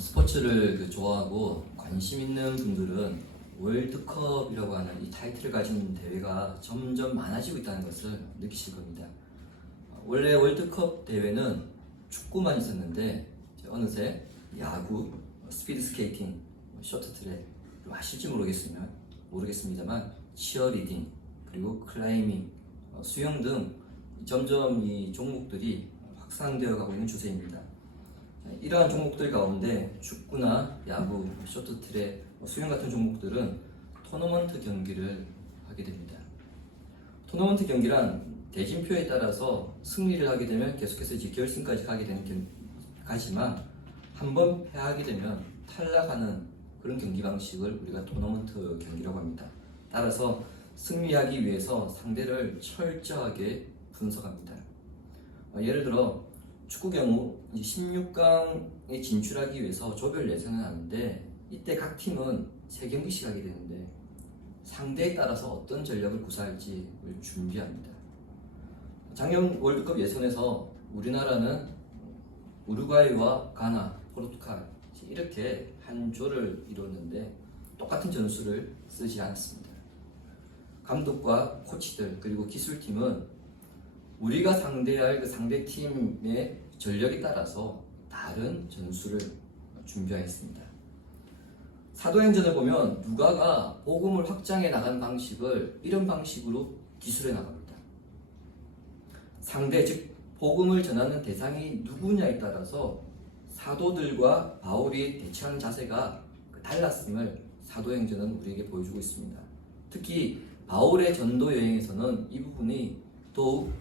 스포츠를 좋아하고 관심 있는 분들은 월드컵이라고 하는 이 타이틀을 가진 대회가 점점 많아지고 있다는 것을 느끼실 겁니다. 원래 월드컵 대회는 축구만 있었는데 어느새 야구, 스피드 스케이팅, 쇼트트랙, 그리고 아실지 모르겠습니다만 치어리딩, 그리고 클라이밍, 수영 등 점점 이 종목들이 확산되어 가고 있는 추세입니다. 이러한 종목들 가운데 축구나 야구, 쇼트트랙, 수영 같은 종목들은 토너먼트 경기를 하게 됩니다. 토너먼트 경기란 대진표에 따라서 승리를 하게 되면 계속해서 이제 결승까지 가게 되는 가지만 한번 패하게 되면 탈락하는 그런 경기 방식을 우리가 토너먼트 경기라고 합니다. 따라서 승리하기 위해서 상대를 철저하게 분석합니다. 예를 들어 축구 경우 16강에 진출하기 위해서 조별 예선을 하는데 이때 각 팀은 3경기씩 하게 되는데 상대에 따라서 어떤 전략을 구사할지 준비합니다. 작년 월드컵 예선에서 우리나라는 우루과이와 가나, 포르투갈 이렇게 한 조를 이뤘는데 똑같은 전술을 쓰지 않았습니다. 감독과 코치들 그리고 기술팀은 우리가 상대할 그 상대팀의 전력에 따라서 다른 전술을 준비하였습니다. 사도행전을 보면 누가가 복음을 확장해 나간 방식을 이런 방식으로 기술해 나갑니다. 상대 즉 복음을 전하는 대상이 누구냐에 따라서 사도들과 바울이 대처하는 자세가 달랐음을 사도행전은 우리에게 보여주고 있습니다. 특히 바울의 전도 여행에서는 이 부분이 더욱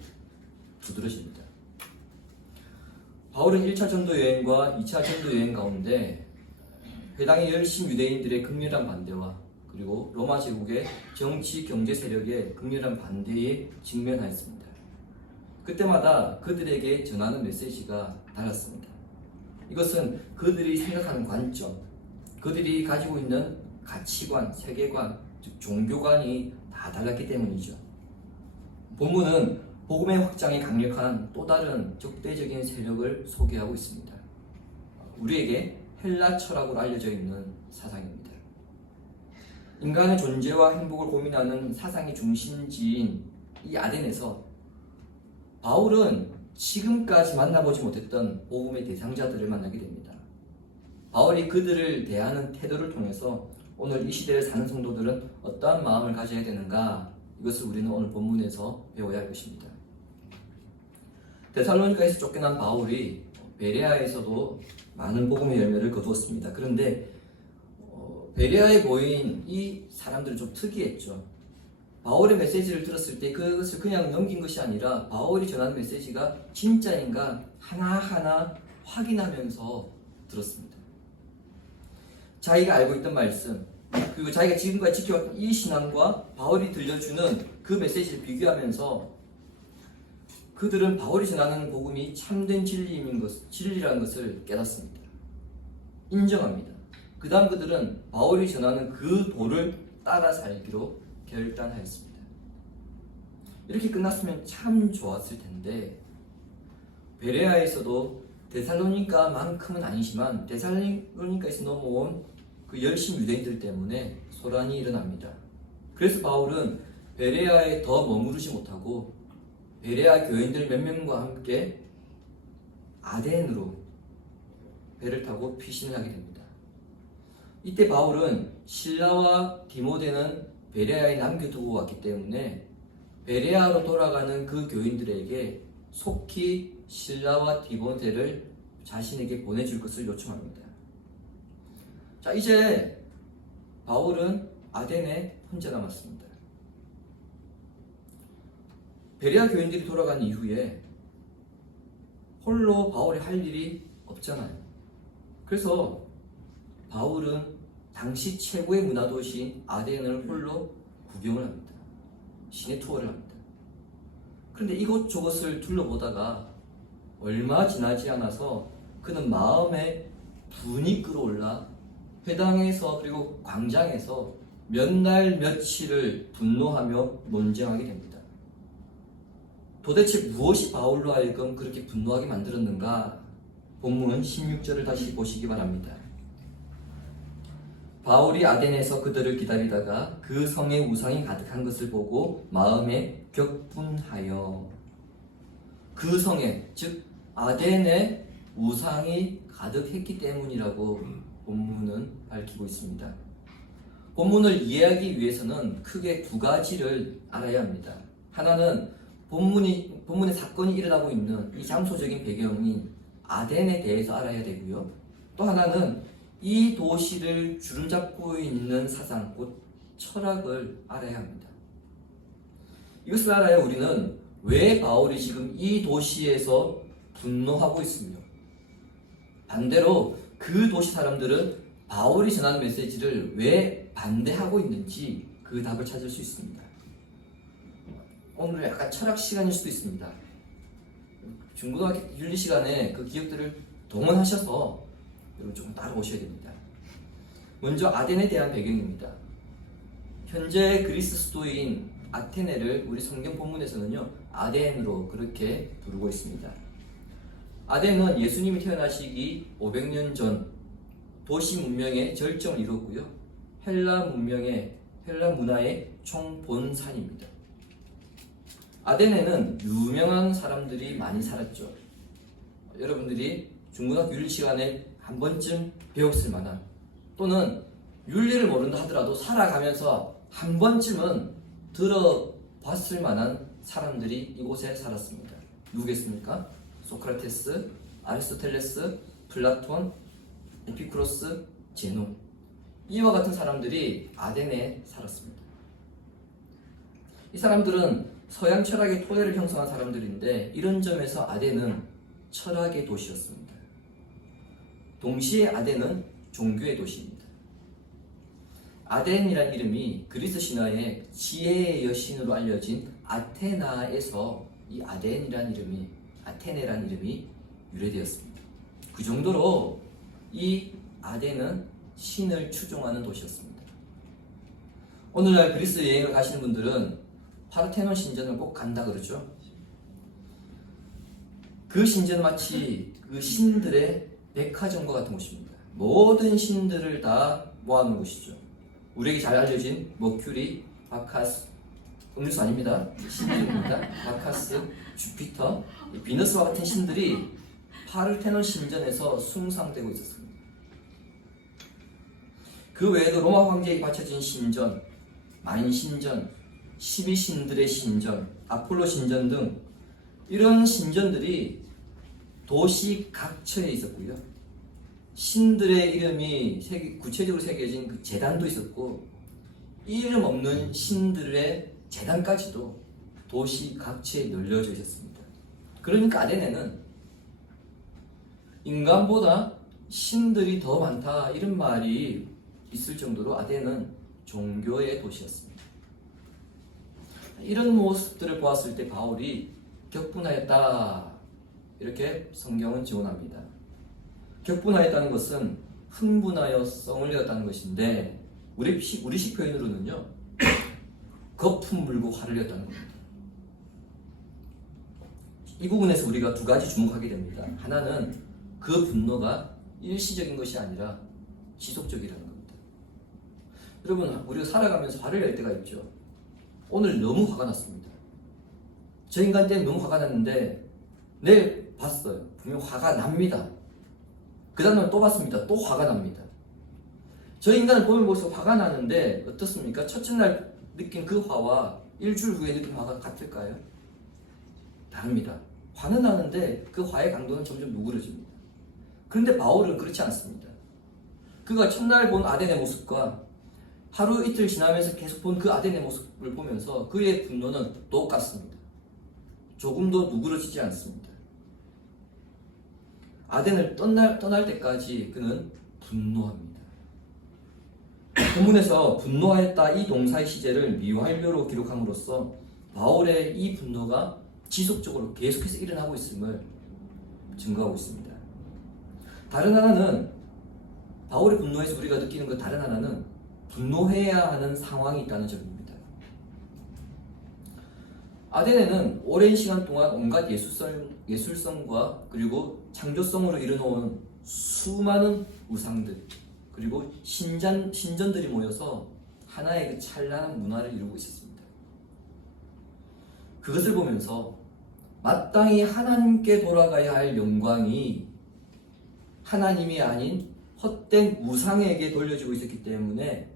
두드러집니다. 바울은 1차 전도 여행과 2차 전도 여행 가운데 회당의 열심 유대인들의 극렬한 반대와 그리고 로마 제국의 정치 경제 세력의 극렬한 반대에 직면하였습니다. 그때마다 그들에게 전하는 메시지가 달랐습니다. 이것은 그들이 생각하는 관점, 그들이 가지고 있는 가치관, 세계관, 즉 종교관이 다 달랐기 때문이죠. 본문은 복음의 확장에 강력한 또 다른 적대적인 세력을 소개하고 있습니다. 우리에게 헬라 철학으로 알려져 있는 사상입니다. 인간의 존재와 행복을 고민하는 사상의 중심지인 이 아덴에서 바울은 지금까지 만나보지 못했던 복음의 대상자들을 만나게 됩니다. 바울이 그들을 대하는 태도를 통해서 오늘 이 시대를 사는 성도들은 어떠한 마음을 가져야 되는가, 이것을 우리는 오늘 본문에서 배워야 할 것입니다. 데살로니가에서 쫓겨난 바울이 베레아에서도 많은 복음의 열매를 거두었습니다. 그런데 베레아에 모인 이 사람들은 좀 특이했죠. 바울의 메시지를 들었을 때 그것을 그냥 넘긴 것이 아니라 바울이 전하는 메시지가 진짜인가 하나하나 확인하면서 들었습니다. 자기가 알고 있던 말씀 그리고 자기가 지금까지 지켜왔던 이 신앙과 바울이 들려주는 그 메시지를 비교하면서 그들은 바울이 전하는 복음이 참된 진리라는 것을 깨닫습니다. 인정합니다. 그 다음 그들은 바울이 전하는 그 도를 따라 살기로 결단하였습니다. 이렇게 끝났으면 참 좋았을 텐데 베레아에서도 데살로니가만큼은 아니지만 데살로니가에서 넘어온 그 열심 유대인들 때문에 소란이 일어납니다. 그래서 바울은 베레아에 더 머무르지 못하고 베레아 교인들 몇 명과 함께 아덴으로 배를 타고 피신을 하게 됩니다. 이때 바울은 실라와 디모데는 베레아에 남겨두고 왔기 때문에 베레아로 돌아가는 그 교인들에게 속히 실라와 디모데를 자신에게 보내줄 것을 요청합니다. 자, 이제 바울은 아덴에 혼자 남았습니다. 베레아 교인들이 돌아간 이후에 홀로 바울이 할 일이 없잖아요. 그래서 바울은 당시 최고의 문화도시인 아덴을 홀로 구경을 합니다. 시내 투어를 합니다. 그런데 이곳저곳을 둘러보다가 얼마 지나지 않아서 그는 마음에 분이 끌어올라 회당에서 그리고 광장에서 몇 날 며칠을 분노하며 논쟁하게 됩니다. 도대체 무엇이 바울로 하여금 그렇게 분노하게 만들었는가? 본문 16절을 다시 보시기 바랍니다. 바울이 아덴에서 그들을 기다리다가 그 성에 우상이 가득한 것을 보고 마음에 격분하여 그 성에, 즉 아덴에 우상이 가득했기 때문이라고 본문은 밝히고 있습니다. 본문을 이해하기 위해서는 크게 두 가지를 알아야 합니다. 하나는 본문의 사건이 일어나고 있는 이 장소적인 배경인 아덴에 대해서 알아야 되고요. 또 하나는 이 도시를 주름잡고 있는 사상, 곧 철학을 알아야 합니다. 이것을 알아야 우리는 왜 바울이 지금 이 도시에서 분노하고 있으며 반대로 그 도시 사람들은 바울이 전하는 메시지를 왜 반대하고 있는지 그 답을 찾을 수 있습니다. 오늘 약간 철학 시간일 수도 있습니다. 중고등학교 윤리 시간에 그 기억들을 동원하셔서 여러분 조금 따라오셔야 됩니다. 먼저 아덴에 대한 배경입니다. 현재 그리스 수도인 아테네를 우리 성경 본문에서는요 아덴으로 그렇게 부르고 있습니다. 아덴은 예수님이 태어나시기 500년 전 도시 문명의 절정을 이뤘고요. 헬라 문화의 총본산입니다. 아덴에는 유명한 사람들이 많이 살았죠. 여러분들이 중고등학교 윤리 시간에 한 번쯤 배웠을 만한 또는 윤리를 모른다 하더라도 살아가면서 한 번쯤은 들어봤을 만한 사람들이 이곳에 살았습니다. 누구겠습니까? 소크라테스, 아리스토텔레스, 플라톤, 에피쿠로스, 제논. 이와 같은 사람들이 아덴에 살았습니다. 이 사람들은 서양 철학의 토대를 형성한 사람들인데 이런 점에서 아덴은 철학의 도시였습니다. 동시에 아덴은 종교의 도시입니다. 아덴이란 이름이 그리스 신화의 지혜의 여신으로 알려진 아테나에서 이 아테네란 이름이 유래되었습니다. 그 정도로 이 아덴은 신을 추종하는 도시였습니다. 오늘날 그리스 여행을 가시는 분들은 파르테논 신전을 꼭 간다 그러죠. 그 신전은 마치 그 신들의 백화점과 같은 곳입니다. 모든 신들을 다 모아놓은 곳이죠. 우리에게 잘 알려진 머큐리, 바카스, 음료수 아닙니다. 신들입니다. 바카스, 주피터, 비너스와 같은 신들이 파르테논 신전에서 숭상되고 있었습니다. 그 외에도 로마 황제에게 바쳐진 신전, 만신전, 12신들의 신전, 아폴로 신전 등 이런 신전들이 도시 각처에 있었고요. 신들의 이름이 구체적으로 새겨진 그 제단도 있었고 이름 없는 신들의 제단까지도 도시 각처에 널려져 있었습니다. 그러니까 아덴에는 인간보다 신들이 더 많다 이런 말이 있을 정도로 아덴은 종교의 도시였습니다. 이런 모습들을 보았을 때 바울이 격분하였다 이렇게 성경은 지원합니다. 격분하였다는 것은 흥분하여 썽을 내었다는 것인데 우리식 표현으로는요 거품 물고 화를 냈다는 겁니다. 이 부분에서 우리가 두 가지 주목하게 됩니다. 하나는 그 분노가 일시적인 것이 아니라 지속적이라는 겁니다. 여러분 우리가 살아가면서 화를 낼 때가 있죠. 오늘 너무 화가 났습니다. 저 인간 때문에 너무 화가 났는데 내일 봤어요. 분명 화가 납니다. 그 다음날 또 봤습니다. 또 화가 납니다. 저 인간을 보면 볼수록 화가 나는데 어떻습니까? 첫째 날 느낀 그 화와 일주일 후에 느낀 화가 같을까요? 다릅니다. 화는 나는데 그 화의 강도는 점점 누그러집니다. 그런데 바울은 그렇지 않습니다. 그가 첫날 본 아덴의 모습과 하루 이틀 지나면서 계속 본 그 아덴의 모습을 보면서 그의 분노는 똑같습니다. 조금도 누그러지지 않습니다. 아덴을 떠날 때까지 그는 분노합니다. 본문에서 분노하였다 이 동사의 시제를 미완료로 기록함으로써 바울의 이 분노가 지속적으로 계속해서 일어나고 있음을 증거하고 있습니다. 다른 하나는 바울의 분노에서 우리가 느끼는 것 다른 하나는 분노해야 하는 상황이 있다는 점입니다. 아덴에는 오랜 시간 동안 온갖 예술성과 그리고 창조성으로 이뤄놓은 수많은 우상들 그리고 신전들이 모여서 하나의 그 찬란한 문화를 이루고 있었습니다. 그것을 보면서 마땅히 하나님께 돌아가야 할 영광이 하나님이 아닌 헛된 우상에게 돌려지고 있었기 때문에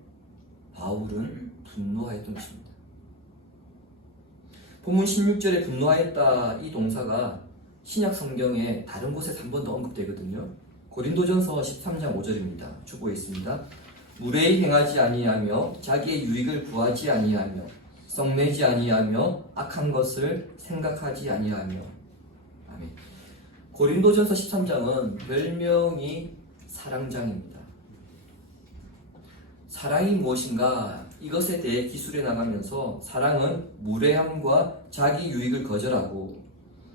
바울은 분노하였던 것입니다. 본문 16절에 분노하였다 이 동사가 신약 성경에 다른 곳에서 한 번 더 언급되거든요. 고린도전서 13장 5절입니다. 주보에 있습니다. 무례히 행하지 아니하며 자기의 유익을 구하지 아니하며 썩내지 아니하며 악한 것을 생각하지 아니하며. 아멘. 고린도전서 13장은 별명이 사랑장입니다. 사랑이 무엇인가 이것에 대해 기술해 나가면서 사랑은 무례함과 자기 유익을 거절하고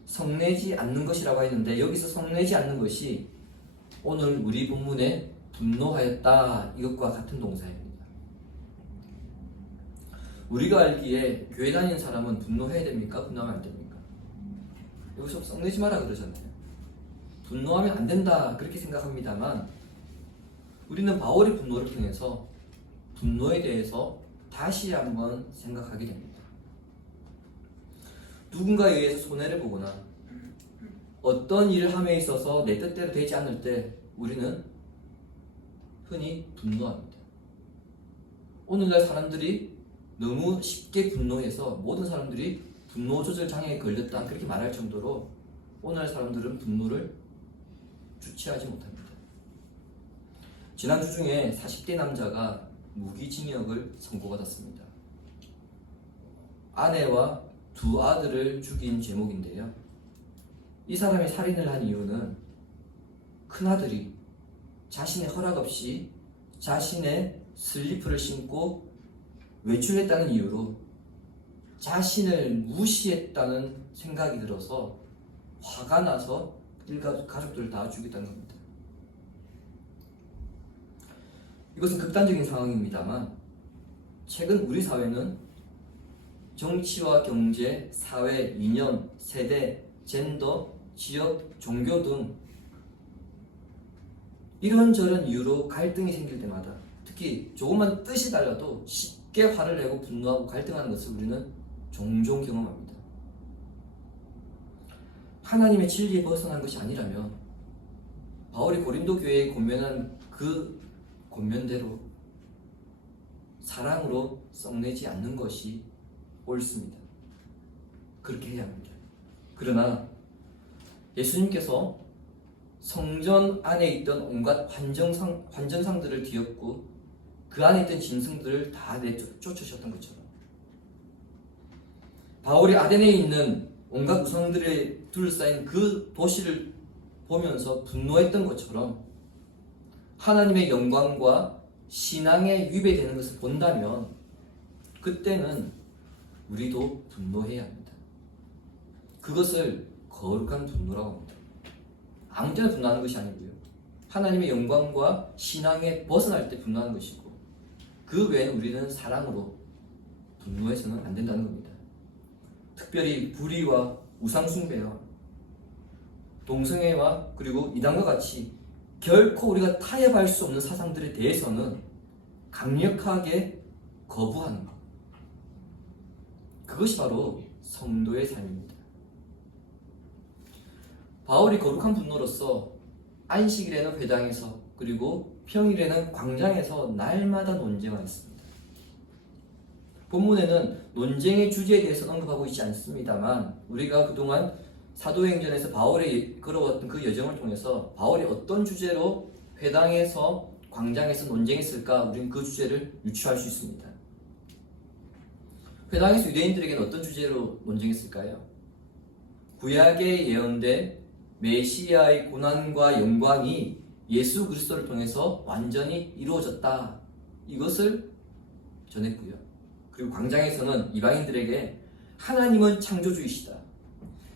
성내지 않는 것이라고 했는데 여기서 성내지 않는 것이 오늘 우리 본문에 분노하였다 이것과 같은 동사입니다. 우리가 알기에 교회 다니는 사람은 분노해야 됩니까? 분노하면 안 됩니까? 여기서 성내지 마라 그러잖아요. 분노하면 안 된다 그렇게 생각합니다만 우리는 바울의 분노를 통해서 분노에 대해서 다시 한번 생각하게 됩니다. 누군가에 의해서 손해를 보거나 어떤 일을 함에 있어서 내 뜻대로 되지 않을 때 우리는 흔히 분노합니다. 오늘날 사람들이 너무 쉽게 분노해서 모든 사람들이 분노 조절 장애에 걸렸다 그렇게 말할 정도로 오늘날 사람들은 분노를 주체하지 못합니다. 지난주 중에 40대 남자가 무기징역을 선고받았습니다. 아내와 두 아들을 죽인 제목인데요. 이 사람이 살인을 한 이유는 큰아들이 자신의 허락 없이 자신의 슬리퍼를 신고 외출했다는 이유로 자신을 무시했다는 생각이 들어서 화가 나서 일가족 가족들을 다 죽였다는 겁니다. 이것은 극단적인 상황입니다만 최근 우리 사회는 정치와 경제, 사회, 이념, 세대, 젠더, 지역, 종교 등 이런저런 이유로 갈등이 생길 때마다 특히 조금만 뜻이 달라도 쉽게 화를 내고 분노하고 갈등하는 것을 우리는 종종 경험합니다. 하나님의 진리에 벗어난 것이 아니라면 바울이 고린도 교회에 권면한 그 권면대로 사랑으로 썩내지 않는 것이 옳습니다. 그렇게 해야 합니다. 그러나 예수님께서 성전 안에 있던 온갖 환전상들을 뒤엎고 그 안에 있던 짐승들을 다 내쫓으셨던 것처럼 바울이 아덴에 있는 온갖 우상들에 둘러싸인 그 도시를 보면서 분노했던 것처럼 하나님의 영광과 신앙에 위배되는 것을 본다면 그때는 우리도 분노해야 합니다. 그것을 거룩한 분노라고 합니다. 아무 때나 분노하는 것이 아니고요. 하나님의 영광과 신앙에 벗어날 때 분노하는 것이고 그 외에는 우리는 사랑으로 분노해서는 안 된다는 겁니다. 특별히 불의와 우상숭배와 동성애와 그리고 이단과 같이 결코 우리가 타협할 수 없는 사상들에 대해서는 강력하게 거부하는 것. 그것이 바로 성도의 삶입니다. 바울이 거룩한 분노로서 안식일에는 회당에서 그리고 평일에는 광장에서 날마다 논쟁하였습니다. 본문에는 논쟁의 주제에 대해서 언급하고 있지 않습니다만 우리가 그동안 사도행전에서 바울이 걸어왔던 그 여정을 통해서 바울이 어떤 주제로 회당에서 광장에서 논쟁했을까 우리는 그 주제를 유추할 수 있습니다. 회당에서 유대인들에게는 어떤 주제로 논쟁했을까요? 구약에 예언된 메시아의 고난과 영광이 예수 그리스도를 통해서 완전히 이루어졌다. 이것을 전했고요. 그리고 광장에서는 이방인들에게 하나님은 창조주이시다.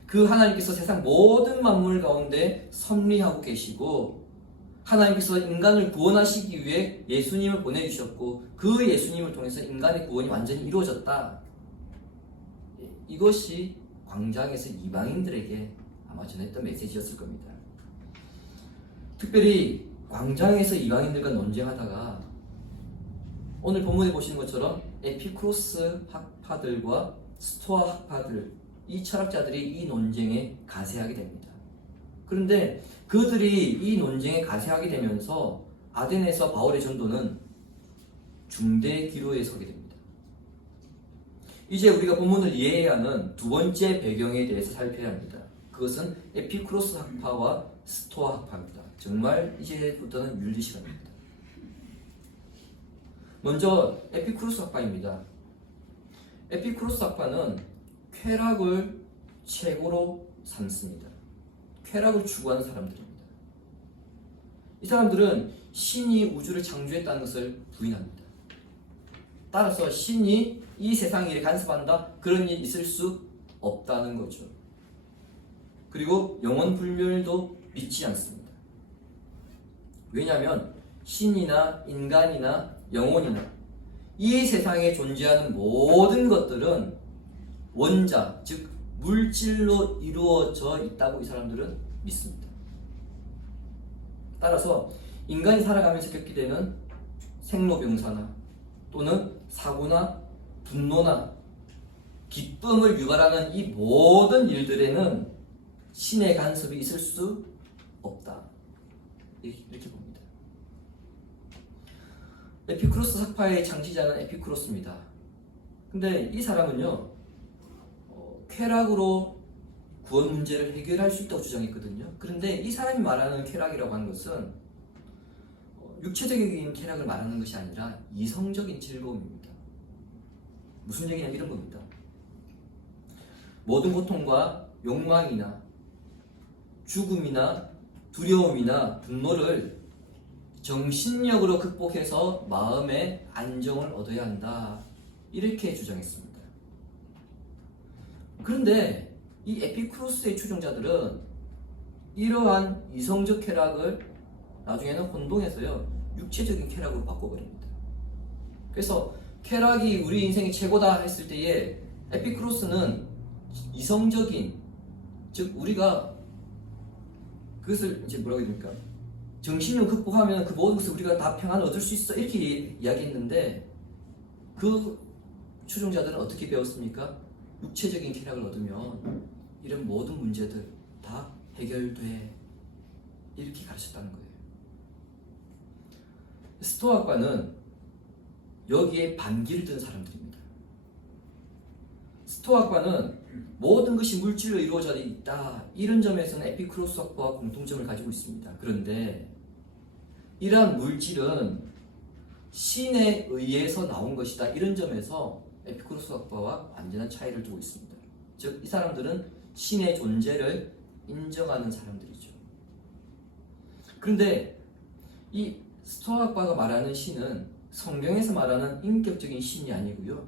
그 하나님께서 세상 모든 만물 가운데 섭리하고 계시고 하나님께서 인간을 구원하시기 위해 예수님을 보내주셨고 그 예수님을 통해서 인간의 구원이 완전히 이루어졌다. 이것이 광장에서 이방인들에게 아마 전했던 메시지였을 겁니다. 특별히 광장에서 이방인들과 논쟁하다가 오늘 본문에 보시는 것처럼 에피쿠로스 학파들과 스토아 학파들, 이 철학자들이 이 논쟁에 가세하게 됩니다. 그런데 그들이 이 논쟁에 가세하게 되면서 아덴에서 바울의 전도는 중대 기로에 서게 됩니다. 이제 우리가 본문을 이해해야 하는 두 번째 배경에 대해서 살펴야 합니다. 그것은 에피쿠로스 학파와 스토아 학파입니다. 정말 이제부터는 윤리 시간입니다. 먼저 에피쿠로스 학파입니다. 에피쿠로스 학파는 쾌락을 최고로 삼습니다. 쾌락을 추구하는 사람들입니다. 이 사람들은 신이 우주를 창조했다는 것을 부인합니다. 따라서 신이 이 세상 일에 간섭한다? 그런 일이 있을 수 없다는 거죠. 그리고 영원 불멸도 믿지 않습니다. 왜냐하면 신이나 인간이나 영혼이나 이 세상에 존재하는 모든 것들은 원자, 즉 물질로 이루어져 있다고 이 사람들은 믿습니다. 따라서 인간이 살아가면서 겪게 되는 생로병사나 또는 사고나 분노나 기쁨을 유발하는 이 모든 일들에는 신의 간섭이 있을 수 없다. 이렇게 봅니다. 에피쿠로스 학파의 창시자는 에피쿠로스입니다. 근데 이 사람은요, 쾌락으로 구원 문제를 해결할 수 있다고 주장했거든요. 그런데 이 사람이 말하는 쾌락이라고 하는 것은 육체적인 쾌락을 말하는 것이 아니라 이성적인 즐거움입니다. 무슨 얘기냐 이런 겁니다. 모든 고통과 욕망이나 죽음이나 두려움이나 분노를 정신력으로 극복해서 마음의 안정을 얻어야 한다. 이렇게 주장했습니다. 그런데 이 에피쿠로스의 추종자들은 이러한 이성적 쾌락을 나중에는 혼동해서요 육체적인 쾌락으로 바꿔버립니다. 그래서 쾌락이 우리 인생이 최고다 했을 때에 에피쿠로스는 이성적인, 즉 우리가 그것을 이제 뭐라고 해야 됩니까? 정신력 극복하면 그 모든 것을 우리가 다 평안을 얻을 수 있어 이렇게 이야기했는데 그 추종자들은 어떻게 배웠습니까? 육체적인 쾌락을 얻으면 이런 모든 문제들 다 해결돼 이렇게 가르쳤다는 거예요. 스토아과는 여기에 반기를 든 사람들입니다. 스토아과는 모든 것이 물질로 이루어져 있다. 이런 점에서는 에피쿠로스학파와 공통점을 가지고 있습니다. 그런데 이러한 물질은 신에 의해서 나온 것이다. 이런 점에서 에피쿠로스학파와 완전한 차이를 두고 있습니다. 즉, 이 사람들은 신의 존재를 인정하는 사람들이죠. 그런데 이 스토아학파가 말하는 신은 성경에서 말하는 인격적인 신이 아니고요,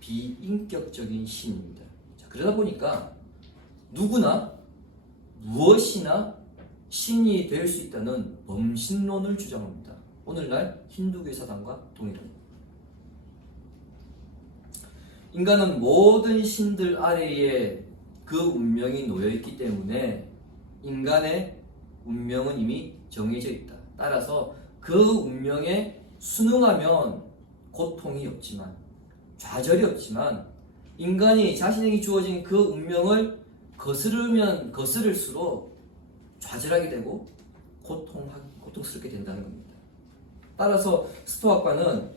비인격적인 신입니다. 자, 그러다 보니까 누구나 무엇이나 신이 될 수 있다는 범신론을 주장합니다. 오늘날 힌두교 사상과 동일합니다. 인간은 모든 신들 아래에 그 운명이 놓여있기 때문에 인간의 운명은 이미 정해져 있다. 따라서 그 운명에 순응하면 고통이 없지만, 좌절이 없지만, 인간이 자신에게 주어진 그 운명을 거스르면 거스를수록 좌절하게 되고 고통스럽게 된다는 겁니다. 따라서 스토아과는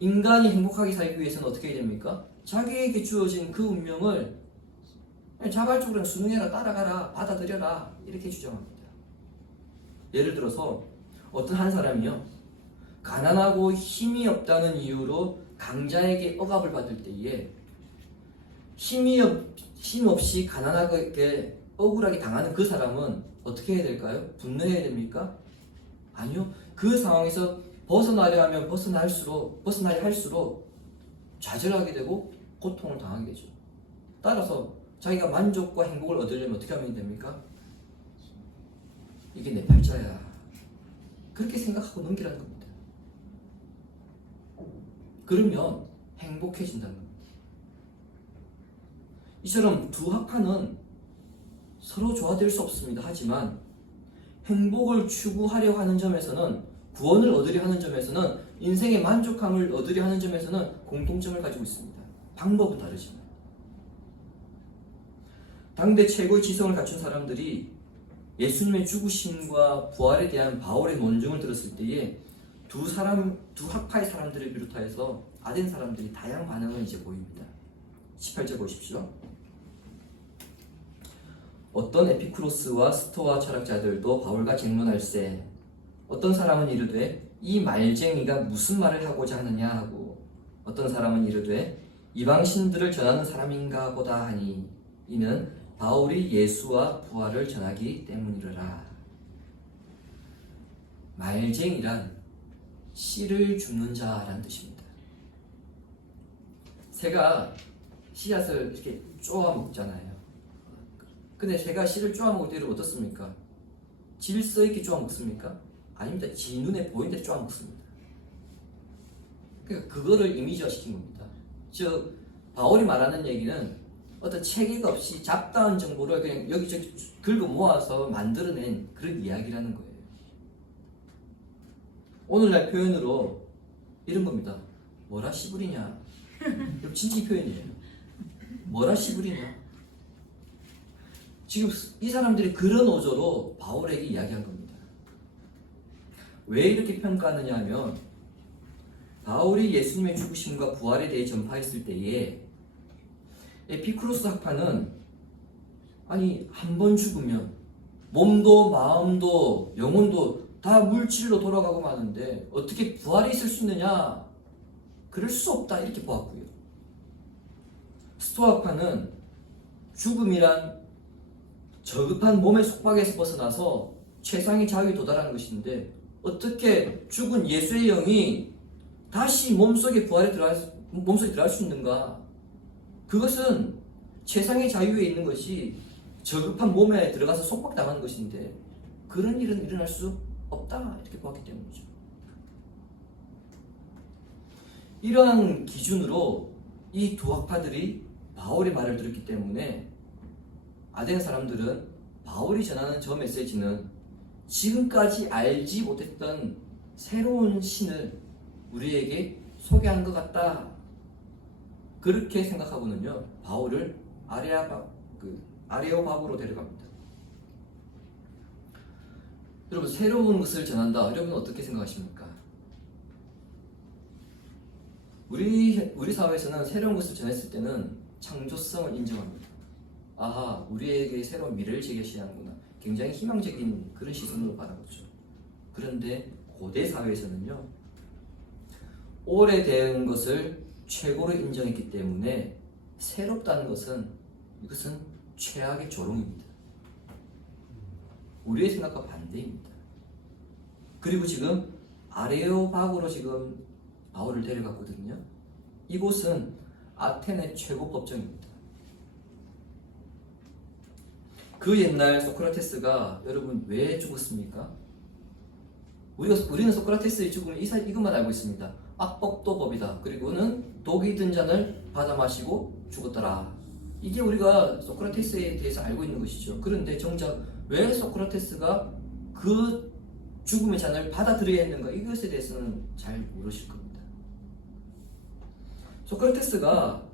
인간이 행복하게 살기 위해서는 어떻게 해야 됩니까? 자기에게 주어진 그 운명을 자발적으로 순응해라, 따라가라, 받아들여라 이렇게 주장합니다. 예를 들어서 어떤 한 사람이요, 가난하고 힘이 없다는 이유로 강자에게 억압을 받을 때에 힘 없이 가난하게 억울하게 당하는 그 사람은 어떻게 해야 될까요? 분노해야 됩니까? 아니요. 그 상황에서 벗어나려 하면 벗어나려 할수록 좌절하게 되고 고통을 당하게 되죠. 따라서 자기가 만족과 행복을 얻으려면 어떻게 하면 됩니까? 이게 내 팔자야. 그렇게 생각하고 넘기라는 겁니다. 그러면 행복해진다는 겁니다. 이처럼 두 학파는 서로 조화될 수 없습니다. 하지만 행복을 추구하려고 하는 점에서는 구원을 얻으려 하는 점에서는, 인생의 만족함을 얻으려 하는 점에서는 공통점을 가지고 있습니다. 방법은 다르지만. 당대 최고의 지성을 갖춘 사람들이 예수님의 죽으심과 부활에 대한 바울의 논증을 들었을 때에 두 학파의 사람들을 비롯하여서 아덴 사람들이 다양한 반응을 이제 보입니다. 18절 보십시오. 어떤 에피쿠로스와 스토아 철학자들도 바울과 쟁론할세. 어떤 사람은 이르되 이 말쟁이가 무슨 말을 하고자 하느냐 하고, 어떤 사람은 이르되 이방신들을 전하는 사람인가 보다 하니, 이는 바울이 예수와 부활을 전하기 때문이라. 말쟁이란 씨를 줍는 자라는 뜻입니다. 새가 씨앗을 이렇게 쪼아 먹잖아요. 근데 새가 씨를 쪼아 먹을 때는 어떻습니까? 질서 있게 쪼아 먹습니까? 아닙니다. 지 눈에 보이는 데 쪼아 먹습니다. 그러니까 그거를 이미지화 시킨 겁니다. 즉 바울이 말하는 얘기는 어떤 체계가 없이 잡다한 정보를 그냥 여기저기 긁어 모아서 만들어낸 그런 이야기라는 거예요. 오늘날 표현으로 이런 겁니다. 뭐라 씨부리냐. 진짜 이 표현이에요. 뭐라 씨부리냐. 지금 이 사람들이 그런 어조로 바울에게 이야기한 겁니다. 왜 이렇게 평가하느냐 하면, 바울이 예수님의 죽으심과 부활에 대해 전파했을 때에 에피쿠로스 학파는, 아니 한 번 죽으면 몸도 마음도 영혼도 다 물질로 돌아가고 마는데 어떻게 부활이 있을 수 있느냐, 그럴 수 없다, 이렇게 보았고요. 스토아파는 죽음이란 저급한 몸의 속박에서 벗어나서 최상의 자유에 도달하는 것인데, 어떻게 죽은 예수의 영이 다시 몸속에 들어갈 수 있는가? 그것은 최상의 자유에 있는 것이 저급한 몸에 들어가서 속박당하는 것인데, 그런 일은 일어날 수 없다, 이렇게 보았기 때문이죠. 이러한 기준으로 이 두 학파들이 바울의 말을 들었기 때문에 아덴 사람들은 바울이 전하는 저 메시지는 지금까지 알지 못했던 새로운 신을 우리에게 소개한 것 같다, 그렇게 생각하고는요, 바울을 아레오바고로 데려갑니다. 여러분, 새로운 것을 전한다, 여러분 어떻게 생각하십니까? 우리 사회에서는 새로운 것을 전했을 때는 창조성을 인정합니다. 아하, 우리에게 새로운 미래를 제시하는구나, 굉장히 희망적인 그런 시선으로 바라보죠. 그런데 고대 사회에서는요, 오래된 것을 최고로 인정했기 때문에 새롭다는 것은, 이것은 최악의 조롱입니다. 우리의 생각과 반대입니다. 그리고 지금 아레오바고로 지금 바울을 데려갔거든요. 이곳은 아테네 최고 법정입니다. 그 옛날 소크라테스가 여러분 왜 죽었습니까? 우리는 소크라테스의 죽음을 이것만 알고 있습니다. 악법도 법이다. 그리고는 독이 든 잔을 받아 마시고 죽었더라. 이게 우리가 소크라테스에 대해서 알고 있는 것이죠. 그런데 정작 왜 소크라테스가 그 죽음의 잔을 받아들여야 했는가, 이것에 대해서는 잘 모르실 겁니다. 소크라테스가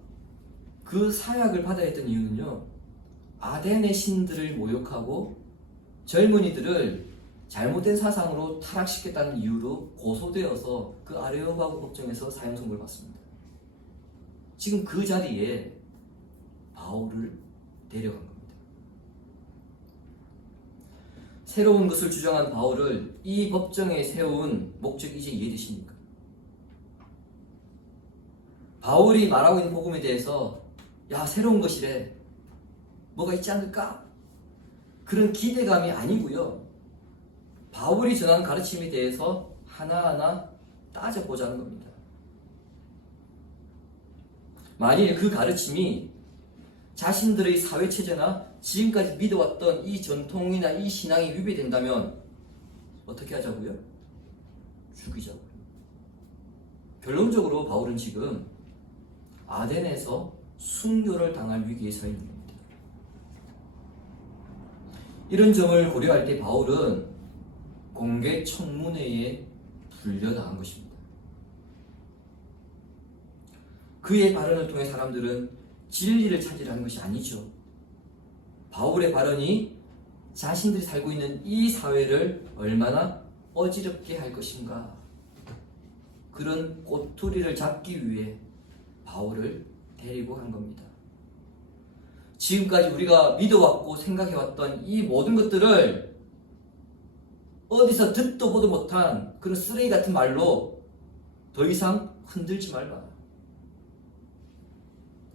그 사약을 받아야 했던 이유는요, 아덴의 신들을 모욕하고 젊은이들을 잘못된 사상으로 타락시켰다는 이유로 고소되어서 그 아레오바고 법정에서 사형 선고를 받습니다. 지금 그 자리에 바울을 데려간 겁니다. 새로운 것을 주장한 바울을 이 법정에 세운 목적이 이제 이해되십니까? 바울이 말하고 있는 복음에 대해서, 야, 새로운 것이래, 뭐가 있지 않을까? 그런 기대감이 아니고요, 바울이 전한 가르침에 대해서 하나하나 따져보자는 겁니다. 만일 그 가르침이 자신들의 사회체제나 지금까지 믿어왔던 이 전통이나 이 신앙이 위배된다면 어떻게 하자고요? 죽이자고요. 결론적으로 바울은 지금 아덴에서 순교를 당할 위기에 서 있는 겁니다. 이런 점을 고려할 때 바울은 공개 청문회에 불려당한 것입니다. 그의 발언을 통해 사람들은 진리를 찾으려는 것이 아니죠. 바울의 발언이 자신들이 살고 있는 이 사회를 얼마나 어지럽게 할 것인가, 그런 꼬투리를 잡기 위해 바울을 데리고 간 겁니다. 지금까지 우리가 믿어왔고 생각해왔던 이 모든 것들을 어디서 듣도 보도 못한 그런 쓰레기 같은 말로 더 이상 흔들지 말라,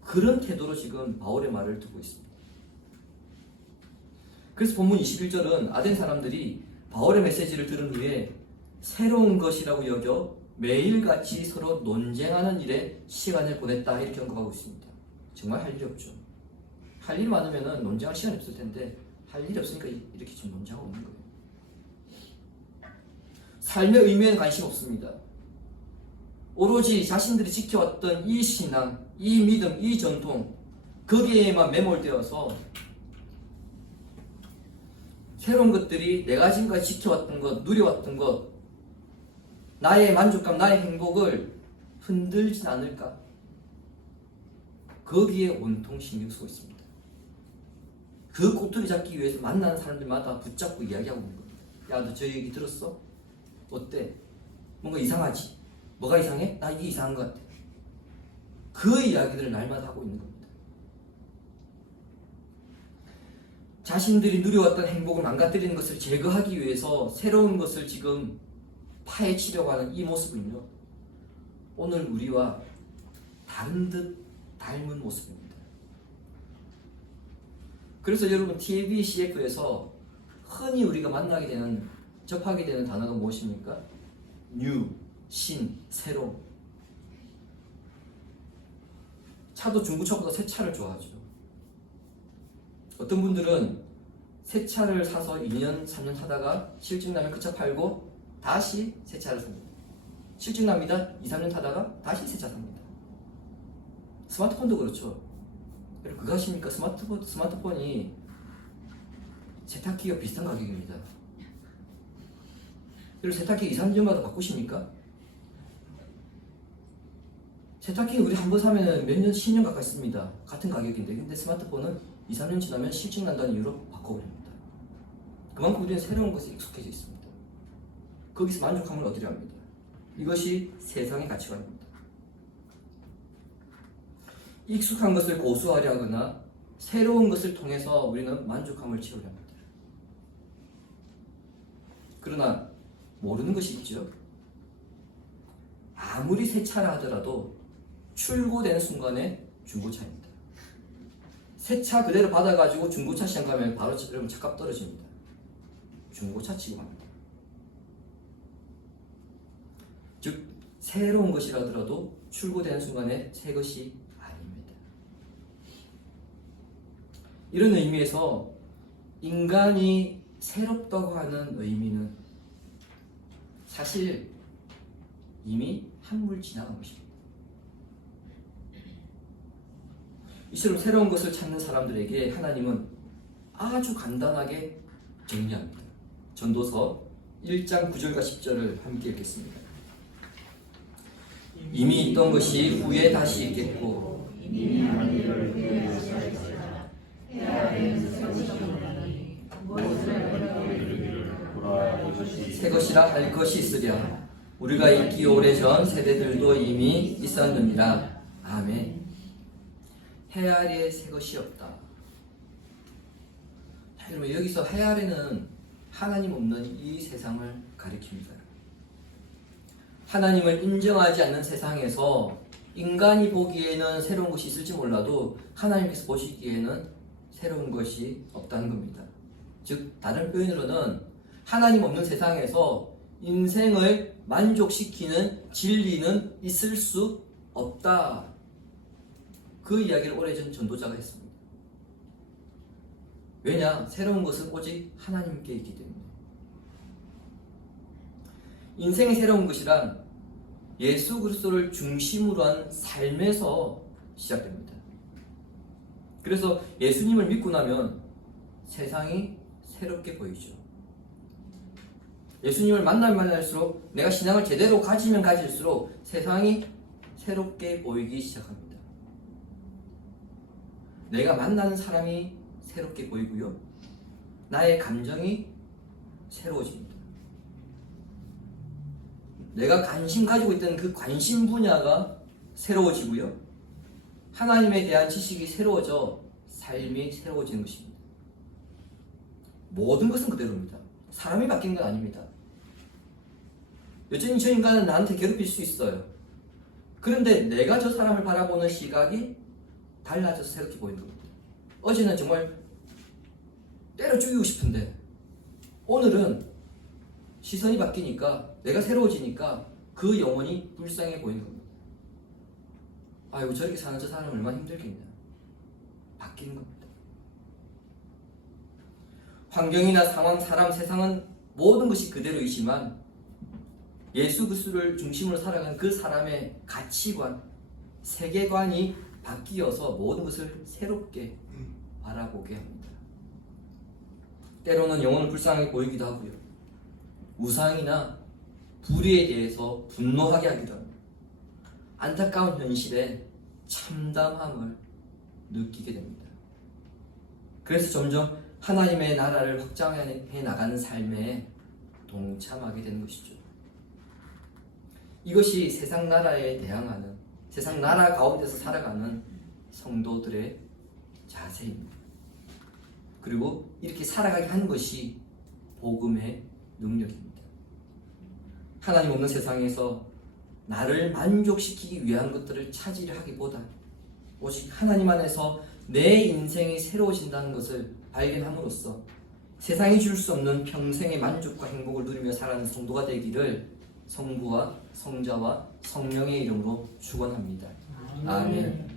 그런 태도로 지금 바울의 말을 듣고 있습니다. 그래서 본문 21절은 아덴 사람들이 바울의 메시지를 들은 후에 새로운 것이라고 여겨 매일같이 서로 논쟁하는 일에 시간을 보냈다, 이렇게 언급하고 있습니다. 정말 할 일이 없죠. 할 일 많으면 논쟁할 시간이 없을 텐데 할 일이 없으니까 이렇게 지금 논쟁하고 있는 거예요. 삶의 의미에는 관심 없습니다. 오로지 자신들이 지켜왔던 이 신앙, 이 믿음, 이 전통, 거기에만 매몰되어서 새로운 것들이 내가 지금까지 지켜왔던 것, 누려왔던 것, 나의 만족감, 나의 행복을 흔들진 않을까, 거기에 온통 신경 쓰고 있습니다. 그 꼬투리 잡기 위해서 만나는 사람들마다 붙잡고 이야기하고 있는 겁니다. 야, 너 저 얘기 들었어? 어때? 뭔가 이상하지? 뭐가 이상해? 나 이게 이상한 것 같아. 그 이야기들을 날마다 하고 있는 겁니다. 자신들이 누려왔던 행복을 망가뜨리는 것을 제거하기 위해서 새로운 것을 지금 파헤치려고 하는 이 모습은요, 오늘 우리와 다른 듯 닮은 모습입니다. 그래서 여러분, TAB CF에서 흔히 우리가 만나게 되는, 접하게 되는 단어가 무엇입니까? new, 신, 새로. 차도 중고차보다 새 차를 좋아하죠. 어떤 분들은 새 차를 사서 2년, 3년 타다가 실증나면 그 차 팔고 다시 새 차를 삽니다. 실증납니다. 2, 3년 타다가 다시 새 차 삽니다. 스마트폰도 그렇죠. 여러분, 그거 아십니까? 스마트폰이 세탁기가 비슷한 가격입니다. 여러분, 세탁기 2, 3년마다 바꾸십니까? 세탁기는 우리 한 번 사면 몇 년, 10년 가까이 씁니다. 같은 가격인데. 근데 스마트폰은 2, 3년 지나면 실증 난다는 이유로 바꿔버립니다. 그만큼 우리는 새로운 것에 익숙해져 있습니다. 거기서 만족함을 얻으려 합니다. 이것이 세상의 가치관입니다. 익숙한 것을 고수하려 하거나 새로운 것을 통해서 우리는 만족함을 채우려 합니다. 그러나 모르는 것이 있죠. 아무리 새 차라 하더라도 출고되는 순간에 중고차입니다. 새 차 그대로 받아가지고 중고차 시장 가면 바로 여러분 차값 떨어집니다. 중고차 취급합니다. 즉 새로운 것이라 하더라도 출고되는 순간에 새 것이 아닙니다. 이런 의미에서 인간이 새롭다고 하는 의미는 사실 이미 한물 지나간 것입니다. 이처럼 새로운 것을 찾는 사람들에게 하나님은 아주 간단하게 정리합니다. 전도서 1장 9절과 10절을 함께 읽겠습니다. 이미 있던 것이 후에 다시 있겠고 새 것이라 할 것이 있으랴. 우리가 있기 오래전 세대들도 이미 있었느니라. 아멘. 해 아래에 새 것이 없다. 여러분, 여기서 해 아래는 하나님 없는 이 세상을 가리킵니다. 하나님을 인정하지 않는 세상에서 인간이 보기에는 새로운 것이 있을지 몰라도 하나님께서 보시기에는 새로운 것이 없다는 겁니다. 즉 다른 표현으로는 하나님 없는 세상에서 인생을 만족시키는 진리는 있을 수 없다. 그 이야기를 오래전 전도자가 했습니다. 왜냐? 새로운 것은 오직 하나님께 있기 때문에. 인생의 새로운 것이란 예수 그리스도를 중심으로 한 삶에서 시작됩니다. 그래서 예수님을 믿고 나면 세상이 새롭게 보이죠. 예수님을 만나면 만날수록 내가 신앙을 제대로 가지면 가질수록 세상이 새롭게 보이기 시작합니다. 내가 만나는 사람이 새롭게 보이고요. 나의 감정이 새로워집니다. 내가 관심 가지고 있던 그 관심 분야가 새로워지고요. 하나님에 대한 지식이 새로워져 삶이 새로워지는 것입니다. 모든 것은 그대로입니다. 사람이 바뀐 건 아닙니다. 여전히 저 인간은 나한테 괴롭힐 수 있어요. 그런데 내가 저 사람을 바라보는 시각이 달라져서 새롭게 보이는 겁니다. 어제는 정말 때려 죽이고 싶은데 오늘은 시선이 바뀌니까 내가 새로워지니까 그 영혼이 불쌍해 보이는 겁니다. 아이고 저렇게 사는 저 사람은 얼마나 힘들겠냐. 바뀌는 겁니다. 환경이나 상황, 사람, 세상은 모든 것이 그대로이지만 예수 그리스도를 중심으로 살아가는 그 사람의 가치관, 세계관이 바뀌어서 모든 것을 새롭게 바라보게 합니다. 때로는 영혼을 불쌍하게 보이기도 하고요. 우상이나 불의에 대해서 분노하게 하기도 합니다. 안타까운 현실에 참담함을 느끼게 됩니다. 그래서 점점 하나님의 나라를 확장해 나가는 삶에 동참하게 되는 것이죠. 이것이 세상 나라에 대항하는, 세상 나라 가운데서 살아가는 성도들의 자세입니다. 그리고 이렇게 살아가게 하는 것이 복음의 능력입니다. 하나님 없는 세상에서 나를 만족시키기 위한 것들을 차지를 하기보다 오직 하나님 안에서 내 인생이 새로워진다는 것을 발견함으로써 세상이 줄 수 없는 평생의 만족과 행복을 누리며 살아가는 성도가 되기를 성부와 성자와 성령의 이름으로 축원합니다. 아멘.